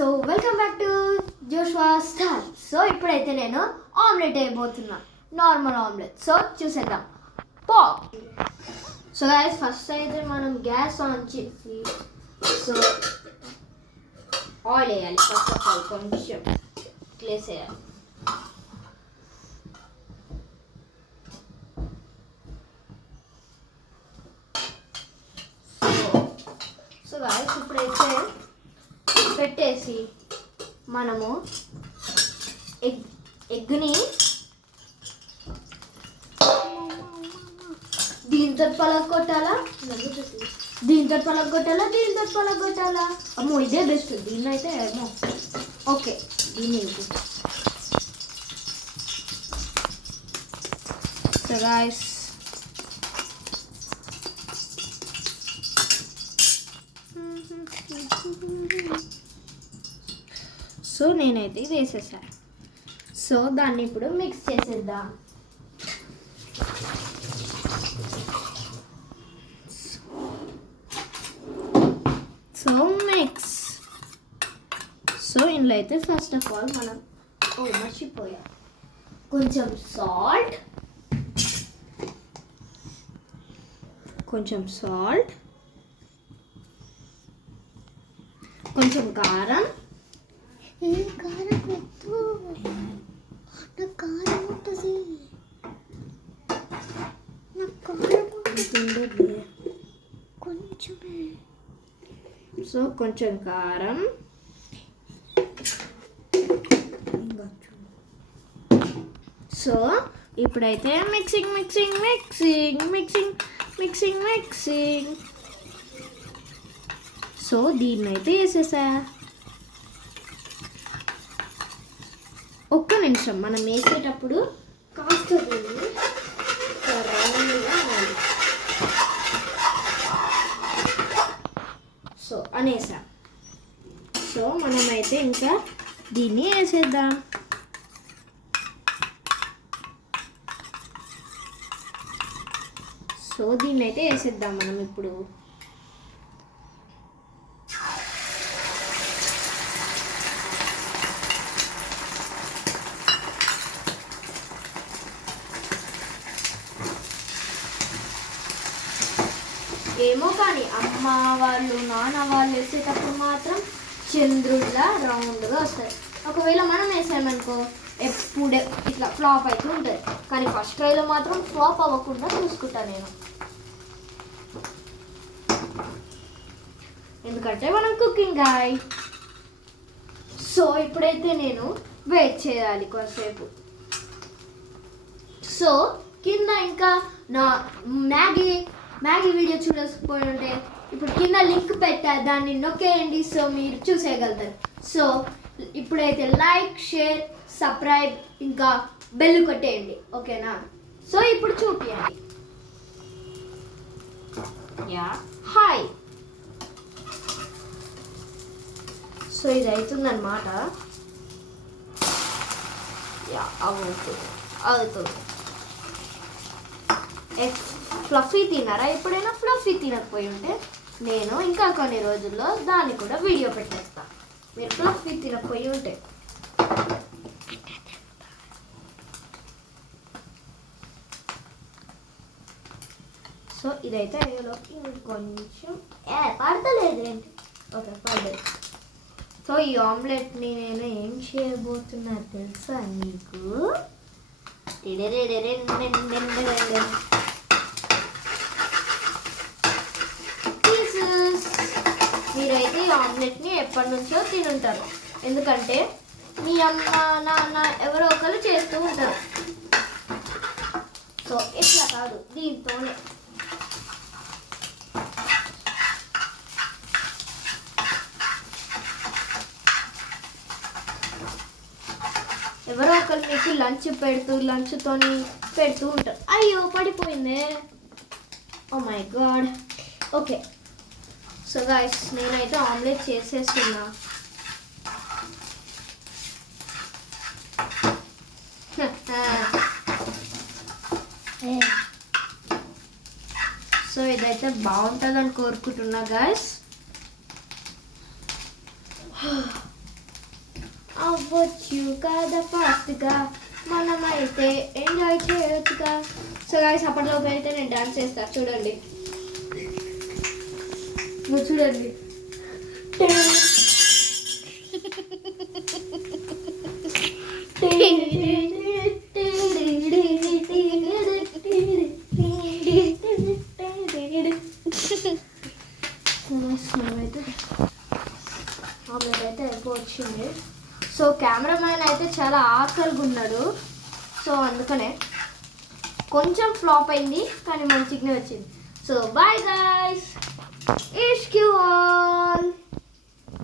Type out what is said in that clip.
So welcome back to Joshua star. So ఇప్పుడైతే నేను omelette వేయబోతున్నా, normal omelette. So చూసేద్దాం. Pop. So guys, first అయితే మనం గ్యాస్ ఆన్ చేసి సో ఆయిల్ వేయాలి. ఫస్ట్ ఆఫ్ ఆల్ కొంచెం ప్లేస్ వేయాలి. సో గైస్, ఇప్పుడైతే పెట్టేసి మనము ఎగ్ని దీంతో పలగొట్టాలా, దీంతో పలగొట్టాలా. అమ్మో, ఇదే బెస్ట్. దీన్ని అయితే ఏమో ఓకే, దీన్ని సో గైస్ సో నేనైతే ఇది వేసేసాను. సో దాన్ని ఇప్పుడు మిక్స్ చేసేద్దాం. So mix. సో ఇందులో అయితే ఫస్ట్ ఆఫ్ ఆల్ మనం మర్చిపోయా కొంచెం సాల్ట్, కొంచెం కారం. కారం వద్దు, నాకు కారం ఉంటుంది, కొంచెమే. సో కొంచెం కారం, సో ఇప్పుడైతే మిక్సింగ్. సో దీన్ని అయితే వేసేసా. ఒక్క నిమిషం, మనం వేసేటప్పుడు కాస్త సో అనేసా. సో మనమైతే ఇంకా దీన్ని వేసేద్దాం. సో దీన్ని అయితే వేసేద్దాం మనం ఇప్పుడు. ఏమో కానీ అమ్మ వాళ్ళు నాన్న వాళ్ళు వేసేటప్పుడు మాత్రం చంద్రుడిలా రౌండ్గా వస్తాయి. ఒకవేళ మనం వేసామనుకో ఎప్పుడే ఇట్లా ఫ్లాప్ అయితే ఉంటుంది. కానీ ఫస్ట్ ట్రైలో మాత్రం ఫ్లాప్ అవ్వకుండా చూసుకుంటాను నేను, ఎందుకంటే మనం కుకింగ్ గాయ్. సో ఇప్పుడైతే నేను వెయిట్ చేయాలి కొంతసేపు. సో కింద ఇంకా నా మ్యాగీ వీడియో చూడకపోయి ఉంటే ఇప్పుడు కింద లింక్ పెట్టా, దాన్ని నొక్కేయండి. సో మీరు చూసేయగలుగుతారు. సో ఇప్పుడైతే లైక్, షేర్, సబ్స్క్రైబ్ ఇంకా బెల్ కొట్టేయండి, ఓకేనా? సో ఇప్పుడు చూపియండి. హాయ్. సో ఇది అవుతుందన్నమాట. అవుతుంది. ఫ్లఫీ తిన్నారా? ఎప్పుడైనా ఫ్లఫీ తినకపోయి ఉంటే నేను ఇంకా కొన్ని రోజుల్లో దాన్ని కూడా వీడియో పెట్టేస్తాను, మీరు ఫ్లఫీ తినకపోయి ఉంటే. సో ఇదైతే అయ్యేలోకి ఇంకొంచెం పడతలేదు ఏంటి, ఓకే పడలేదు. సో ఈ ఆమ్లెట్ని నేను ఏం చేయబోతున్నా తెలుసా నీకు? మీరైతే ఈ ఆమ్లెట్ని ఎప్పటి నుంచో తినుంటారు, ఎందుకంటే మీ అమ్మ నాన్న ఎవరో ఒకరు చేస్తూ ఉంటారు. సో ఇట్లా కాదు, దీంతోనే. ఎవరో ఒకరు మీకు లంచ్తోని పెడుతూ ఉంటారు. అయ్యో పడిపోయిందే, oh my god. Okay, so guys నేనైతే ఆమ్లెట్ చేసేస్తున్నా. సో ఇదైతే బాగుంటుందని కోరుకుంటున్నా గైస్. అవ్వచ్చు కదా ఫాస్ట్గా, మనమైతే ఎంజాయ్ చేయొచ్చుగా. సో గాయస్ అప్పటిలోపు అయితే నేను డాన్స్ చేస్తాను చూడండి. చూడండి అయితే అయిపోవచ్చింది. సో కెమెరామ్యాన్ అయితే చాలా ఆకలిగా ఉన్నాడు. సో అందుకనే కొంచెం ఫ్లాప్ అయింది కానీ మంచిగానే వచ్చింది. సో బాయ్ గాయ్స్, ఇష్క్ యూ ఆల్.